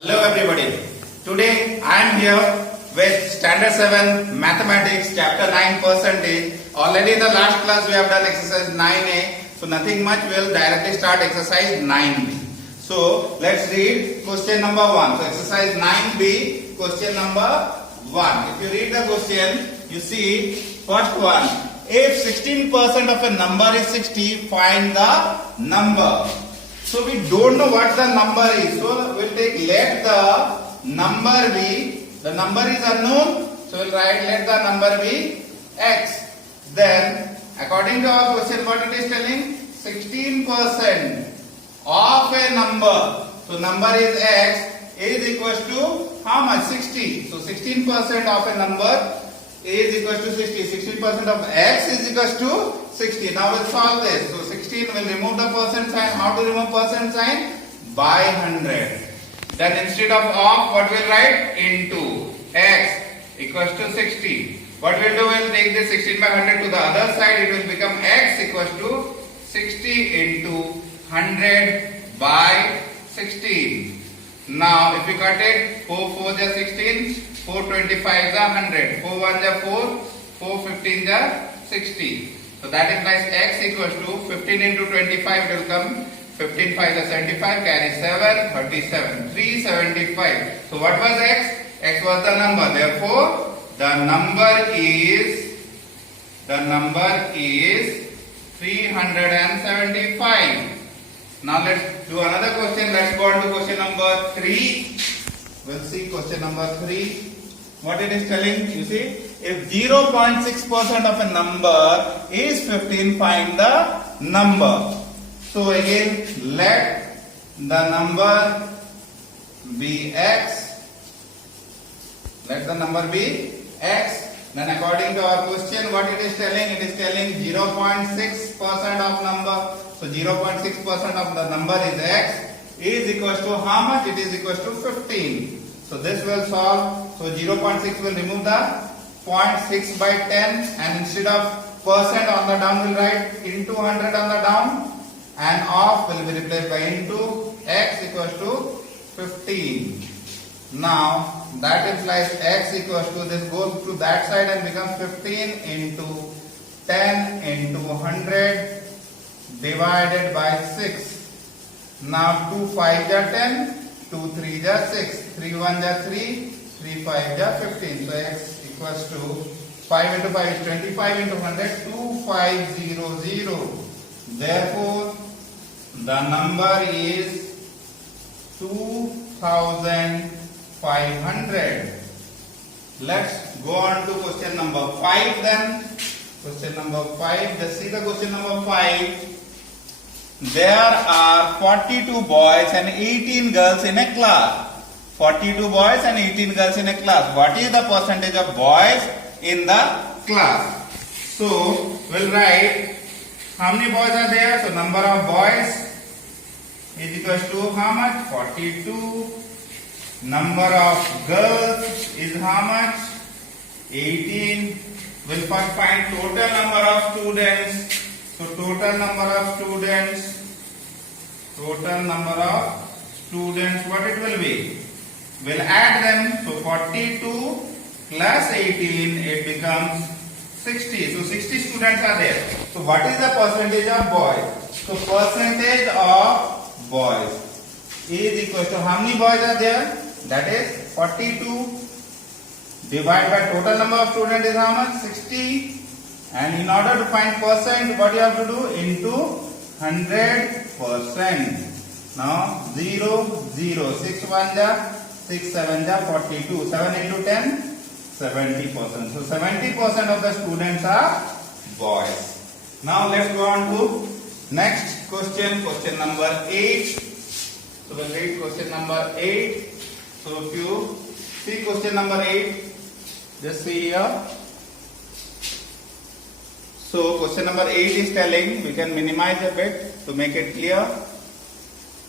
Hello everybody. Today I am here with Standard 7 Mathematics Chapter 9 percentage. Already in the last class we have done exercise 9a. So nothing much, we will directly start exercise 9b. So let's read question number 1. So exercise 9b, question number 1. If you read the question, you see first one. If 16% of a number is 60, find the number. So we don't know what the number is. So we'll take let the number be. The number is unknown. So we'll write let the number be x. Then according to our question, what it is telling? 16% of a number. So number is x is equals to how much? 60. So 16% of a number is equals to 60. 16% of x is equals to 60. Now we'll solve this. So 16 will remove the percent sign. How to remove percent sign? By 100. Then instead of what we'll write? Into x equals to 60. What we'll do, we'll take this 16 by 100 to the other side. It will become x equals to 60 into 100 by 16. Now if you cut it, 4 4 is 16, 4 25 is 100, 4 1 is 4, 4 15 is 60. So that implies x equals to 15 into 25, it will come 15 5 is 75, carry 7, 37, 375. So what was x? X was the number. Therefore, the number is 375. Now let's do another question. Let's go on to question number 3. We'll see question number 3. What it is telling, you see, if 0.6% of a number is 15, find the number. So again, let the number be x. Let the number be x. Then according to our question, what it is telling? It is telling 0.6% of number. So 0.6% of the number is x is equals to how much? It is equals to 15. So this will solve. So 0.6 will remove the 0.6 by 10 and instead of percent on the down we'll write into 100 on the down and off will be replaced by into x equals to 15. Now that implies x equals to, this goes to that side and becomes 15 into 10 into 100 divided by 6. Now 2 5 is 10. 2 3 is 6, 3 1 is 3, 3 5 is 15. So x equals to 5 into 5 is 25 into 100, 2500. Therefore, the number is 2500. Let's go on to question number 5 then. Question number 5. Just see the question number 5. There are 42 boys and 18 girls in a class. 42 boys and 18 girls in a class. What is the percentage of boys in the class? So we'll write how many boys are there. So number of boys is equals to how much? 42. Number of girls is how much? 18. We'll first find total number of students. So total number of students, what it will be? We'll add them. So 42 plus 18, it becomes 60. So 60 students are there. So what is the percentage of boys? So percentage of boys is equal to how many boys are there? That is 42 divided by total number of students is how much? 60. And in order to find percent, what you have to do? Into 100%. Now 0, 0, 6 1 ja, 6 7 ja, 42. 7 into 10, 70%. So 70% of the students are boys. Now let's go on to next question, question number 8. So we'll read question number 8. So if you see question number 8, just see here. So question number 8 is telling, we can minimize a bit to make it clear.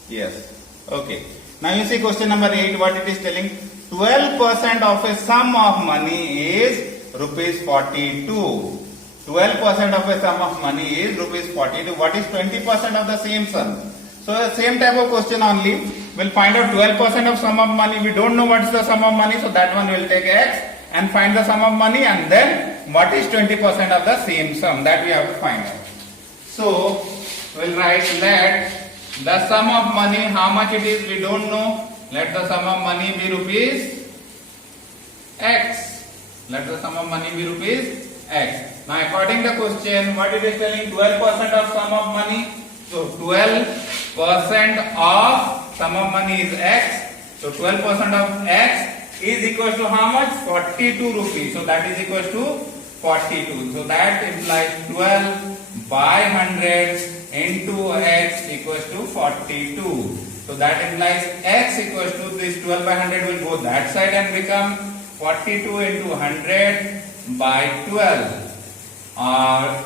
Yes. Okay. Now you see question number 8, what it is telling? 12% of a sum of money is rupees 42. 12% of a sum of money is rupees 42. What is 20% of the same sum? So the same type of question only. We'll find out 12% of sum of money. We don't know what's the sum of money, so that one will take x and find the sum of money, and then what is 20% of the same sum, that we have to find out. So we'll write let the sum of money, how much it is we don't know. Let the sum of money be rupees x. Let the sum of money be rupees x. Now according to the question, what it is telling? 12% of sum of money. So 12% of sum of money is x. So 12% of x is equal to how much? 42 rupees. So that is equal to 42. So that implies 12 by 100 into x equals to 42. So that implies x equals to this 12 by 100 will go that side and become 42 into 100 by 12. Or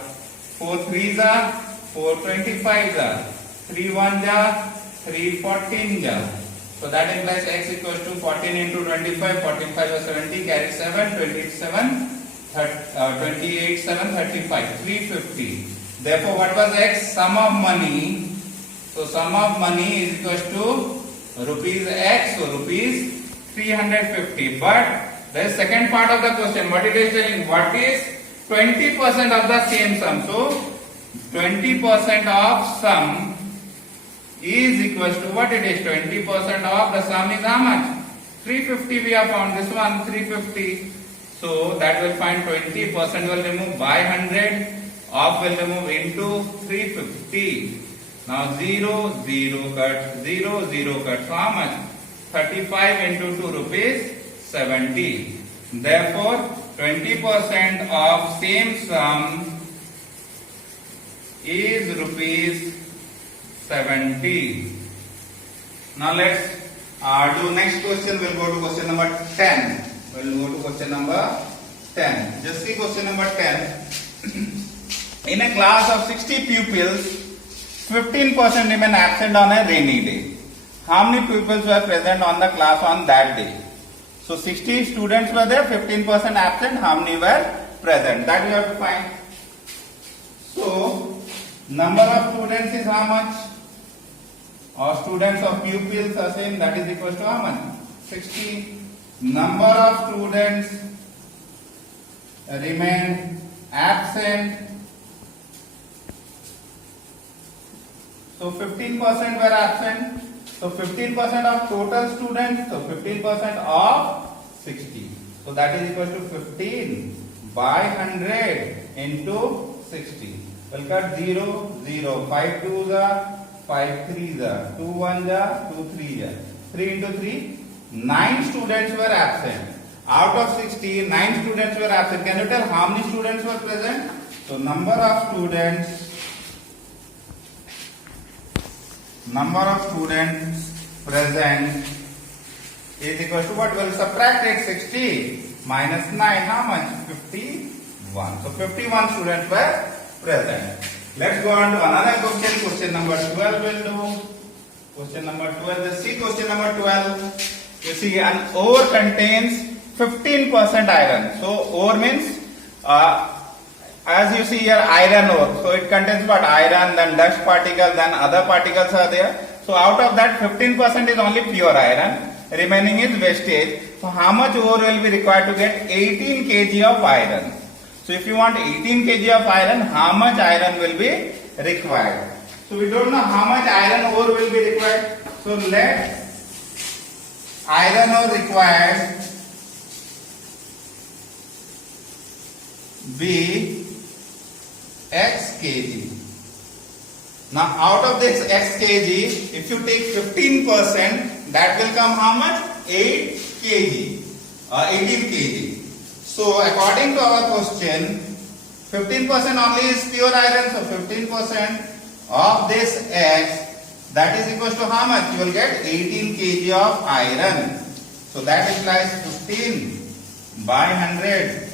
4 3s are 4 25s are 3 1s are 3 14s are. So that implies x equals to 14 into 25, 14 5 is 70, carry 7, 27, 28 7 35, 350. Therefore what was x? Sum of money. So sum of money is equals to rupees x, so rupees 350. But the second part of the question, what it is telling? What is 20% of the same sum? So 20% of sum is equals to what it is? 20% of the sum is how much? 350 we have found. This one 350. So that will find 20% will remove by 100. Of will remove into 350. Now 0, 0 cut, 0, 0 cut. So how much? 35 into 2 rupees 70. Therefore 20% of same sum is rupees 70. Now let's do next question. We'll go to question number 10. We'll go to question number 10. Just see question number 10. In a class of 60 pupils, 15% remain absent on a rainy day. How many pupils were present on the class on that day? So 60 students were there, 15% absent. How many were present? That we have to find. So number of students is how much? Or students of pupils are same, that is equal to how much? 60. Number of students remained absent. So 15% were absent. So 15% of total students. So 15% of 60. So that is equal to 15 by 100 into 60. We'll cut 0, 0. 5 2s are 5 3s are 2 1s are 2 3s are 3 into 3. 9 students were absent. Out of 60, 9 students were absent. Can you tell how many students were present? So number of students present is equal to what? We'll subtract it. 60 minus 9, how much? 51. So 51 students were present. Let's go on to another question. Question number 12 will do. Question number 12. Let's see question number 12. You see, an ore contains 15% iron. So ore means, as you see here, iron ore. So it contains what? Iron, then dust particles, then other particles are there. So out of that, 15% is only pure iron. Remaining is wastage. So how much ore will be required to get 18 kg of iron? So if you want 18 kg of iron, how much iron will be required? So we don't know how much iron ore will be required. So let iron ore required be x kg. Now out of this x kg, if you take 15%, that will come how much? 8 kg, 18 kg. So according to our question, 15% only is pure iron. So 15% of this x, that is equal to how much? You will get 18 kg of iron. So that implies 15 by 100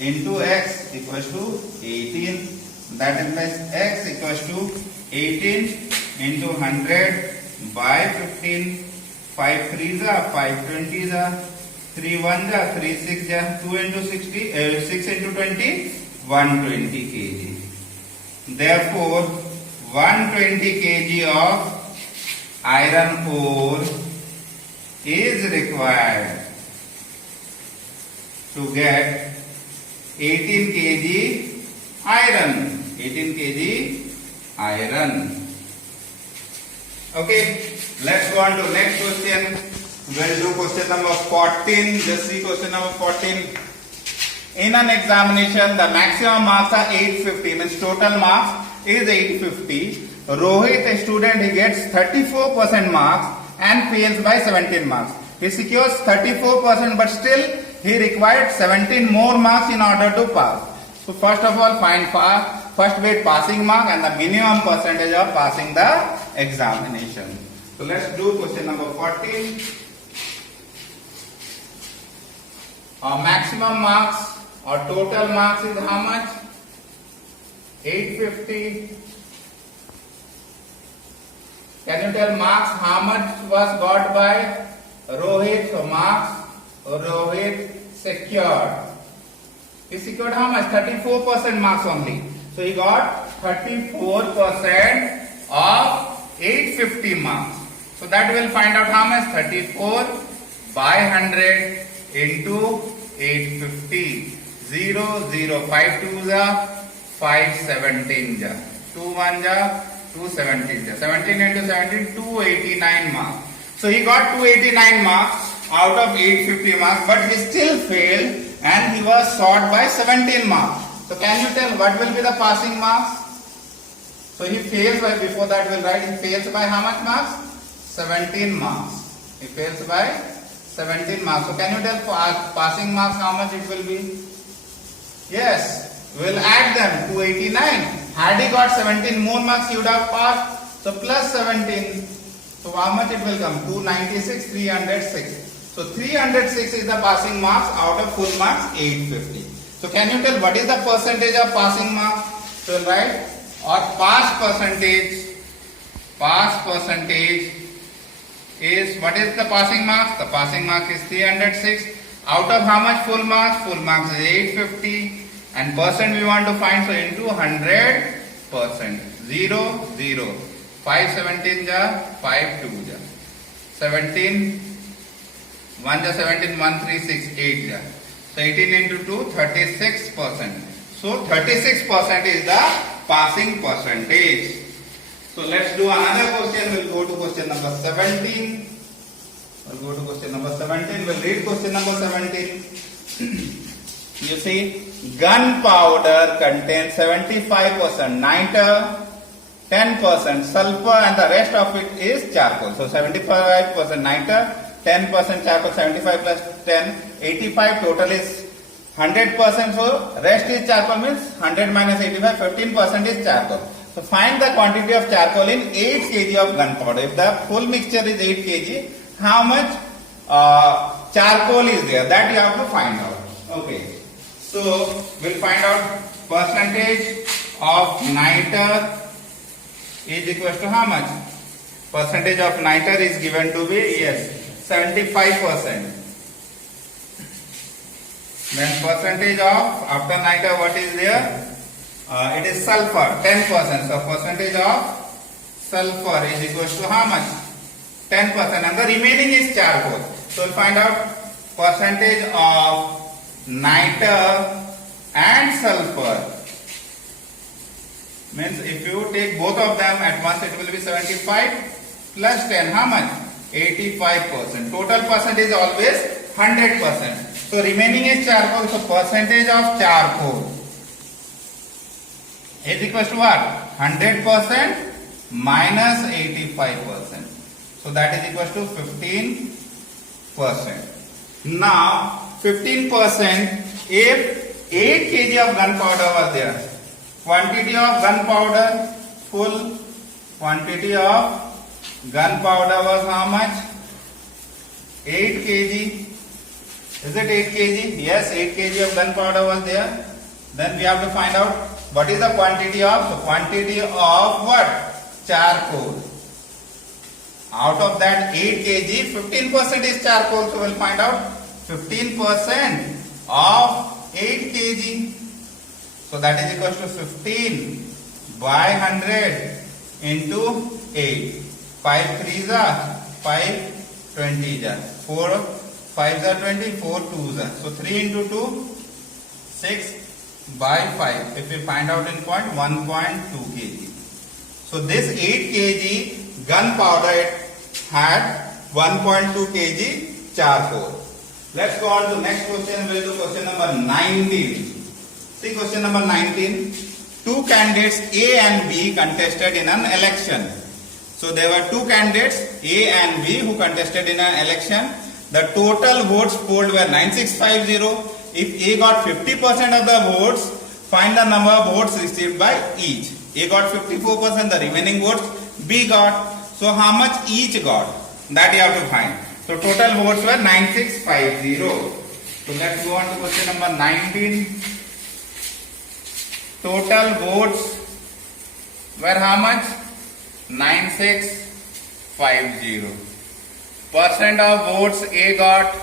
into x equals to 18. That implies x equals to 18 into 100 by 15. 5 3s are 5 20s are 3 1s are 3 6s are 2 into 60 6 into 20 120 kg. Therefore 120 kg of iron ore is required to get 18 kg iron. 18 kg iron. Okay, let's go on to next question. We'll do question number 14. Just see question number 14. In an examination, the maximum marks are 850, means total marks is 850. Rohit, a student, he gets 34% marks and fails by 17 marks. He secures 34%, but still he required 17 more marks in order to pass. So first of all, find first weight passing mark and the minimum percentage of passing the examination. So let's do question number 14. Our maximum marks or total marks is how much? 850. Can you tell marks how much was got by Rohit? So marks Rohit secured. He secured how much? 34% marks only. So he got 34% of 850 marks. So that will find out how much? 34 by 100 into 850. 0, 0, 5 2 ja, 5 17 ja, 2 1 ja, 2 17 ja. 17 into 17, 289 marks. So he got 289 marks out of 850 marks, but he still failed and he was short by 17 marks. So can you tell what will be the passing marks? So he fails by, before that we'll write, he fails by how much marks? 17 marks. He fails by 17 marks. So can you tell passing marks how much it will be? Yes, we'll add them, 289. Had he got 17 more marks, he would have passed. So plus 17. So how much it will come? 296, 306. So 306 is the passing marks out of full marks 850. So can you tell what is the percentage of passing marks? So right, or pass percentage is, what is the passing marks? The passing mark is 306. Out of how much full marks? Full marks is 850. And percent we want to find, so into 100%. 0, 0. 5 17 ja, 5 2 ja. 17, 1 ja 17, 1 3 6, 8 ja. So 18 into 2, 36%. So 36% is the passing percentage. So let's do another question. We'll go to question number 17. We'll read question number 17. You see, gunpowder contains 75% niter, 10% sulfur, and the rest of it is charcoal. So 75% niter, 10% charcoal, 75 plus 10, 85, total is 100%. So rest is charcoal, means 100 minus 85, 15% is charcoal. So find the quantity of charcoal in 8 kg of gunpowder. If the full mixture is 8 kg, how much charcoal is there? That you have to find out. Okay. So we'll find out percentage of niter is equal to how much? Percentage of niter is given to be, yes, 75%. Then percentage of, after niter what is there? It is sulfur, 10%. So percentage of sulfur is equal to how much? 10%. And the remaining is charcoal. So we'll find out percentage of niter and sulfur. Means if you take both of them at once, it will be 75 plus 10. How much? 85%. Total percent is always 100%. So remaining is charcoal. So percentage of charcoal is equal to what? 100% minus 85%. So that is equal to 15%. Now 15%, if 8 kg of gunpowder was there, quantity of gunpowder, full quantity of gunpowder was how much? 8 kg. Is it 8 kg? Yes, 8 kg of gunpowder was there. Then we have to find out what is the quantity of, so quantity of what? Charcoal. Out of that 8 kg, 15% is charcoal. So we'll find out 15% of 8 kg. So that is equal to 15 by 100 into 8. 5 3s are 5 20s are. 4 5s are 20, 4 2s are. So 3 into 2, 6 by 5. If we find out in point, 1.2 kg. So this 8 kg gunpowder it had 1.2 kg charcoal. Let's go on to next question. We'll do question number 19. See question number 19. Two candidates A and B contested in an election. So there were two candidates A and B who contested in an election. The total votes polled were 9650. If A got 50% of the votes, find the number of votes received by each. A got 54%, the remaining votes B got. So how much each got? That you have to find. So total votes were 9650. So let's go on to question number 19. Total votes were how much? 9650. Percent of votes A got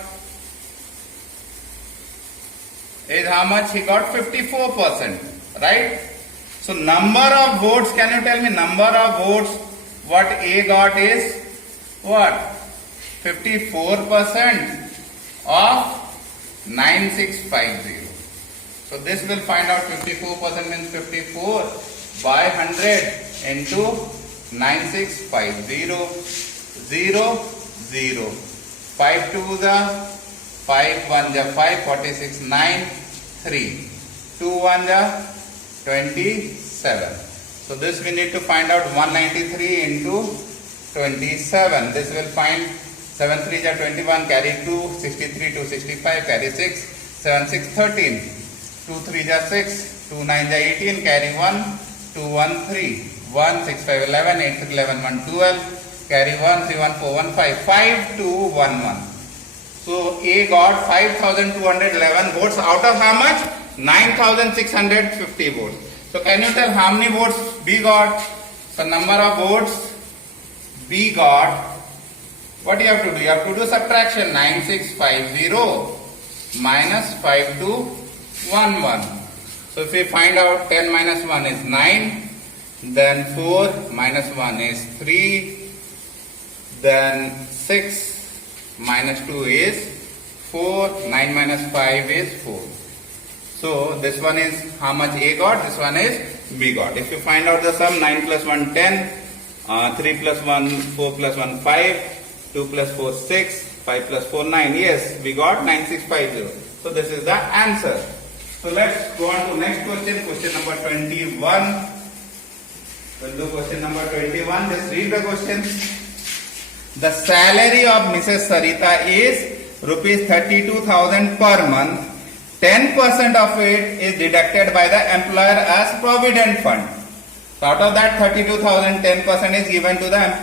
is how much? He got 54%. Right? So number of votes, can you tell me number of votes what A got is what? 54% of 9650. So this will find out 54% means 54 by 100 into 9650. 0 0 5 2 the 5 1 the 5 46 9 3 2 1 the 27. So this we need to find out 193 into 27. This will find 7 3 is 21, carry 2, 63 to 65, carry 6, 7 6 13, 2 3 is 6, 2 9 is 18, carry 1, 2 1 3, 1 6 5 11, 8 6 11 1 12, carry 1 3 1 4 1 5, 5 2 1 1. So A got 5211 votes out of how much? 9650 votes. So can you tell how many votes B got? So number of votes B got, what you have to do? You have to do subtraction. 9650 minus 5211. So if we find out 10 minus 1 is 9, then 4 minus 1 is 3, then 6 minus 2 is 4, 9 minus 5 is 4. So this one is how much A got, this one is B got. If you find out the sum, 9 plus 1 10, 3 plus 1 4 plus 1 5, 2 plus 4 6, 5 plus 4 9. Yes, we got 9650. So this is the answer. So let's go on to next question, question number 21. We'll do question number 21. Just read the question. The salary of Mrs. Sarita is rupees 32,000 per month. 10% of it is deducted by the employer as provident fund. So out of that 32,000, 10% is given to the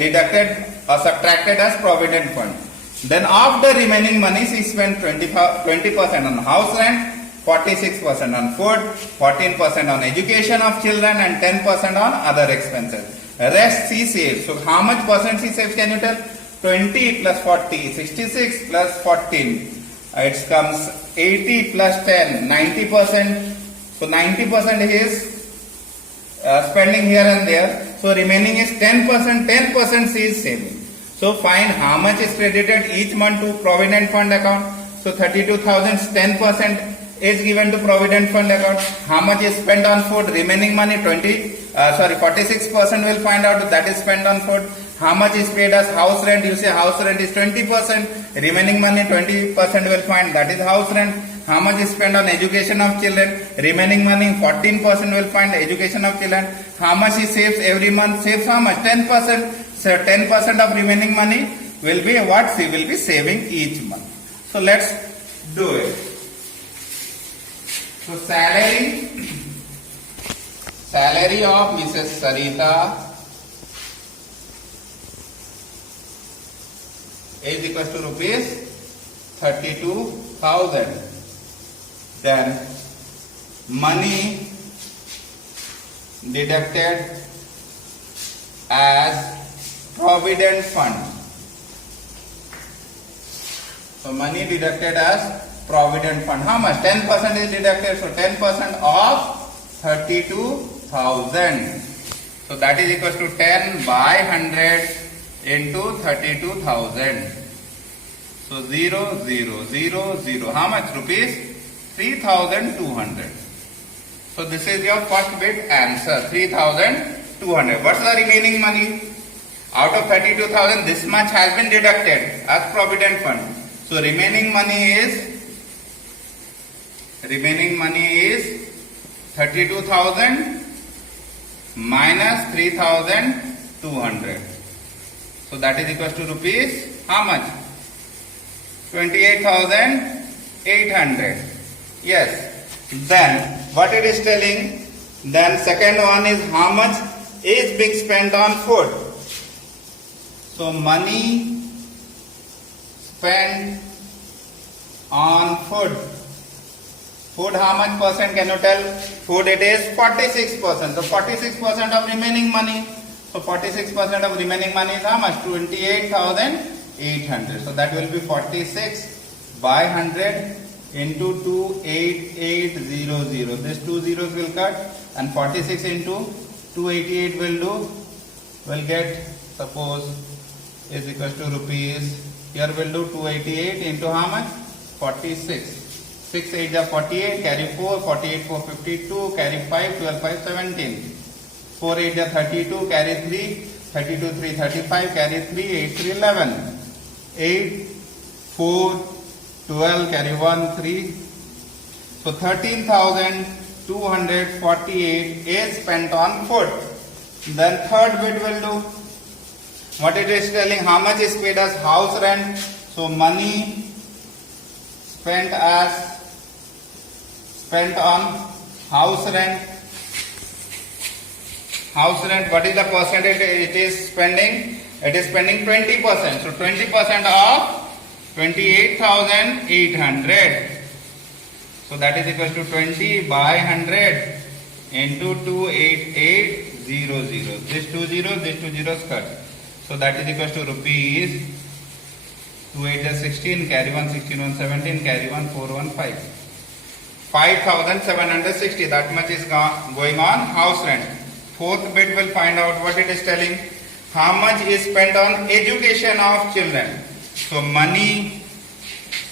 deducted or subtracted as provident fund. Then of the remaining money she spent 20% on house rent, 46% on food, 14% on education of children and 10% on other expenses. Rest she saves. So how much percent she saves, can you tell? 20 plus 40, 66 plus 14. It comes 80 plus 10, 90%. So 90% is spending here and there. So remaining is 10%, 10% she is saving. So find how much is credited each month to Provident Fund account. So 32,000, 10% is given to Provident Fund account. How much is spent on food? Remaining money 46% will find out that is spent on food. How much is paid as house rent? You say house rent is 20%. Remaining money 20% will find that is house rent. How much is spent on education of children? Remaining money 14% will find education of children. How much he saves every month? Saves how much? 10%. So 10% of remaining money will be what she will be saving each month. So let's do it. So salary of Mrs. Sarita is equal to rupees 32,000. Then money deducted as provident fund. So money deducted as provident fund. How much? 10% is deducted. So 10% of 32,000. So that is equal to 10 by 100 into 32,000. So 0, 0, 0, 0. How much? Rupees 3,200. So this is your first bit answer, 3,200. What's the remaining money? Out of 32,000, this much has been deducted as provident fund. So remaining money is 32,000 minus 3,200. So that is equals to rupees how much? 28,800. Yes. Then what it is telling? Then second one is how much is being spent on food. So money spent on food. Food, how much percent can you tell? Food, it is 46%. So 46% of remaining money. So 46% of remaining money is how much? 28,800. So that will be 46 by 100 into 28800. This two zeros will cut, and 46 into 288 will get, suppose, is equals to rupees. Here will do 288 into how much? 46. 6 8 are 48, carry 4, 48 4 52, carry 5, 12 5 17. 4 8 are 32, carry 3, 32 3 35, carry 3, 8 3 11. 8 4 12, carry 1 3. So 13,248 is spent on food. Then third bit will do. What it is telling, how much is paid as house rent. So money spent on house rent. House rent, what is the percentage it is spending? It is spending 20%. So 20% of 28,800. So that is equal to 20 by 100 into 28800. This two zeros cut. So that is equal to rupees 2 8 is 16, carry 1 16 1 17, carry 1 4 1 5. 5,760. That much is going on house rent. Fourth bit will find out what it is telling. How much is spent on education of children. So money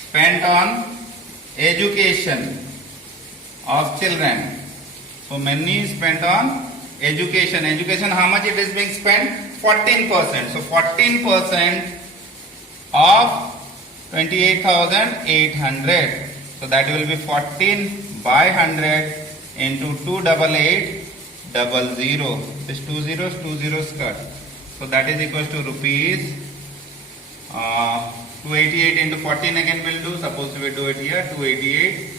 spent on education of children. So money spent on education. Education, how much it is being spent? 14%. So 14% of 28,800. So that will be 14 by 100 into 28800. This two zeros cut. So that is equals to rupees 288 into 14 again will do. Suppose we do it here. 288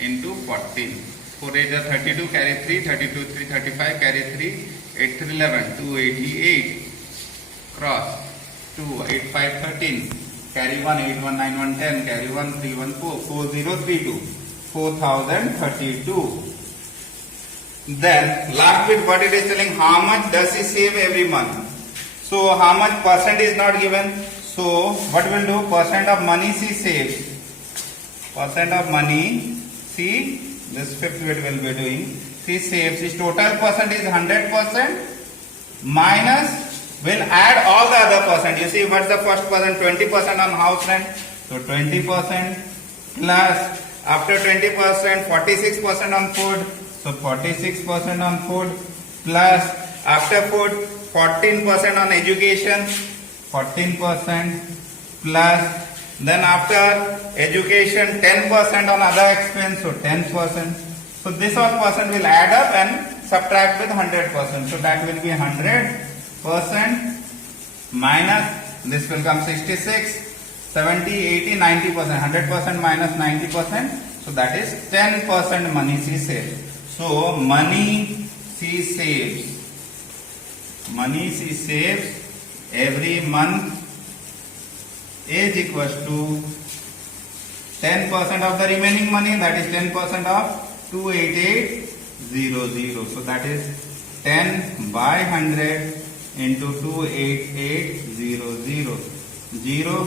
into 14. 4 8 are 32, carry 3, 32 3 35, carry 3, 8 3 11, 288 cross 2 8 5 13, carry 1 8 1 9 1 10, carry 1 3 1 4, 4032, 4032. Then last bit, what it is telling, how much does he save every month. So how much percent is not given. So what will do? Percent of money she saves. Percent of money she, this fifth bit will be doing, she saves. His total percent is 100% minus, will add all the other percent. You see what's the first percent? 20% on house rent. So 20% plus after 20% 46% on food. So 46% on food plus after food 14% on education. 14% plus then after education 10% on other expense. So 10%. So this all percent will add up and subtract with 100%. So that will be 100% minus, this will come 66, 70, 80, 90%. 100% minus 90%. So that is 10% money she saves. So money she saves. Money she saves every month is equals to 10% of the remaining money, that is 10% of 28800. So that is 10 by 100 into 28800. 0 0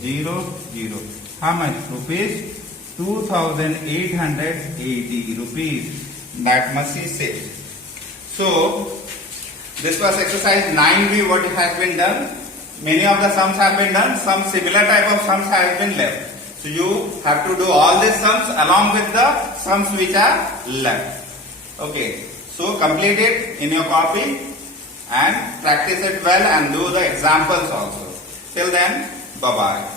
0 0. How much? Rupees 2,880 rupees. That much she saved. So this was exercise 9B what has been done. Many of the sums have been done. Some similar type of sums have been left. So you have to do all these sums along with the sums which are left. Okay. So complete it in your copy and practice it well and do the examples also. Till then, bye bye.